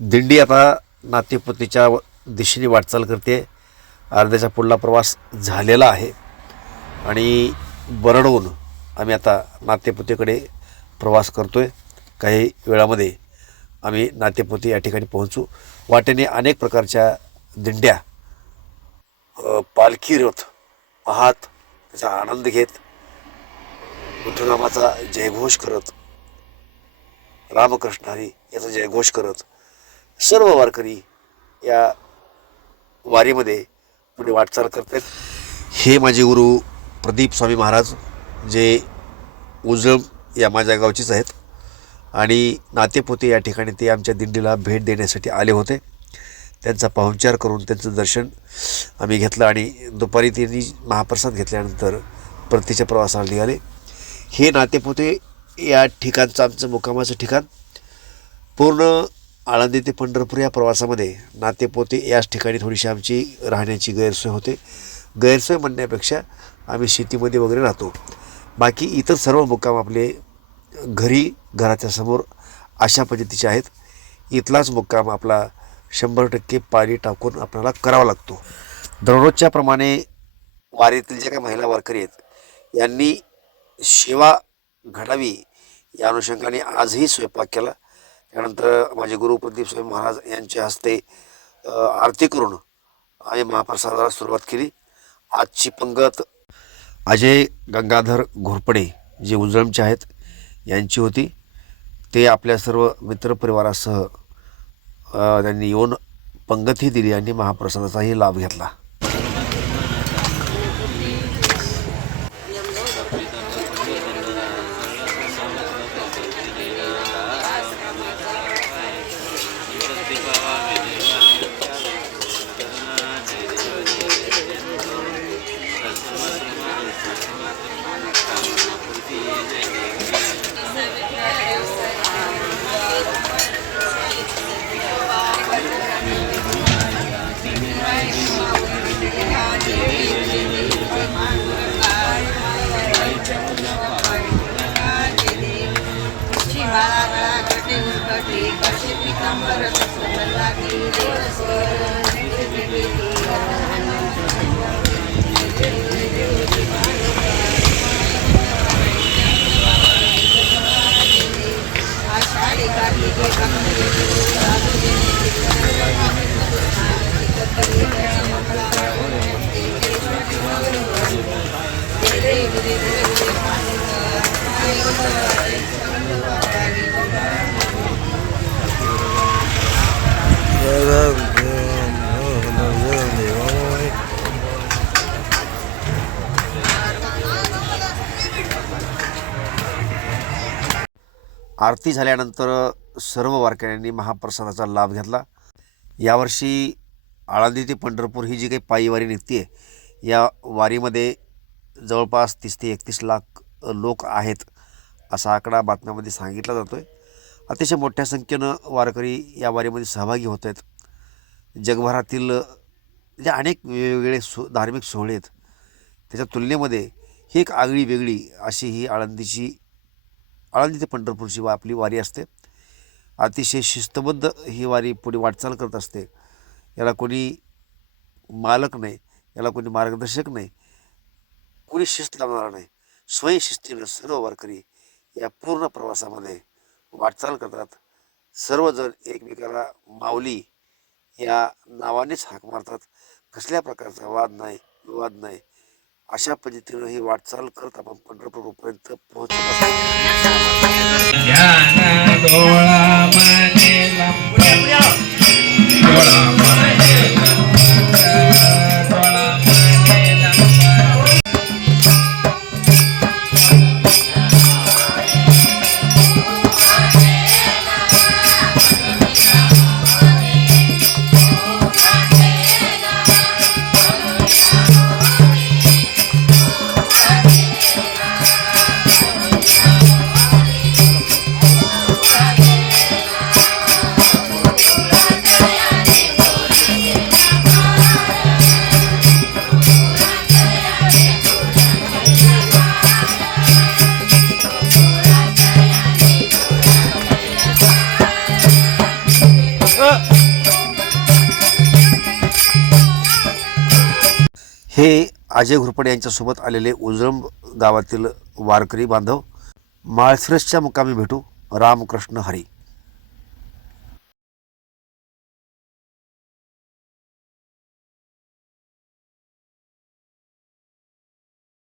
दिंडी आता नातेपुतेच्या दिशेने वाटचाल करते. अर्ध्याच्या पुढला प्रवास झालेला आहे आणि बरडवून आम्ही आता नातेपुतेकडे प्रवास करतो आहे. काही वेळामध्ये आम्ही नातेपुते या ठिकाणी पोहोचू. वाटेने अनेक प्रकारच्या दिंड्या पालखी रथ पाहत त्याचा आनंद घेत विठुरामाचा जयघोष करत रामकृष्ण हरी याचा जयघोष करत सर्व वारकरी या वारीमध्ये पुढे वाटचाल करतात. हे माझे गुरु प्रदीप स्वामी महाराज जे उजळम या माझ्या गावचेच आहेत आणि नातेपोते या ठिकाणी ते आमच्या दिंडीला भेट देण्यासाठी आले होते. त्यांचा पाहुणचार करून त्यांचं दर्शन आम्ही घेतलं आणि दुपारी त्यांनी महाप्रसाद घेतल्यानंतर परतीच्या प्रवासाला निघाले. हे नातेपोते या ठिकाणचं आमचं मुक्कामाचं ठिकाण. पूर्ण आळंदी ते पंढरपूर या प्रवासामध्ये नातेपोते याच ठिकाणी थोडीशी आमची राहण्याची गैरसोय होते. गैरसोय म्हणण्यापेक्षा आम्ही शेतीमध्ये वगैरे राहतो. बाकी इतर सर्व मुक्काम आपले घरी घराच्या समोर अशा पद्धतीचे आहेत. इथलाच मुक्काम आपला 100% पाणी टाकून आपल्याला करावा लागतो. दररोजच्या प्रमाणे वारीतील ज्या काही महिला वारकरी आहेत यांनी सेवा घडावी या अनुषंगाने आजही स्वयंपाक केला. त्यानंतर माझे गुरु प्रदीप स्वामी महाराज यांच्या हस्ते आरती करून आम्ही महाप्रसादाला सुरुवात केली. आजची पंगत अजय गंगाधर घोरपडे जे उजळमचे आहेत यांची होती. ते आपल्या सर्व मित्रपरिवारासह त्यांनी येऊन पंगतही दिली आणि महाप्रसादाचाही लाभ घेतला. आरती झाल्यानंतर सर्व वारकऱ्यांनी महाप्रसादाचा लाभ घेतला. यावर्षी आळंदी ते पंढरपूर ही जी काही पायी वारी निघते आहे या वारीमध्ये जवळपास 30 ते 31 लाख लोक आहेत असा आकडा बातम्यामध्ये सांगितला जातो आहे. अतिशय मोठ्या संख्येनं वारकरी या वारीमध्ये सहभागी होत आहेत. जगभरातील जे अनेक वेगवेगळे धार्मिक सोहळे आहेत त्याच्या तुलनेमध्ये ही एक आगळी वेगळी अशी ही आळंदी ते पंढरपूरची आपली वारी असते. अतिशय शिस्तबद्ध ही वारी पुढे वाटचाल करत असते. याला कोणी मालक नाही, याला कोणी मार्गदर्शक नाही, कोणी शिस्त लावणारा नाही. स्वयंशिस्तीनं सर्व वारकरी या पूर्ण प्रवासामध्ये वाटचाल करतात. सर्वजण एकमेकाला माऊली या नावानेच हाक मारतात. कसल्या प्रकारचा वाद नाही, विवाद नाही. अशा पद्धतीनं ही वाटचाल करत आपण पंढरपूरपर्यंत पोहोचत असतो. हे अजय घोरपडे यांच्यासोबत आलेले उजळंब गावातील वारकरी बांधव. माळशिरसच्या मुक्कामी भेटू. रामकृष्ण हरी.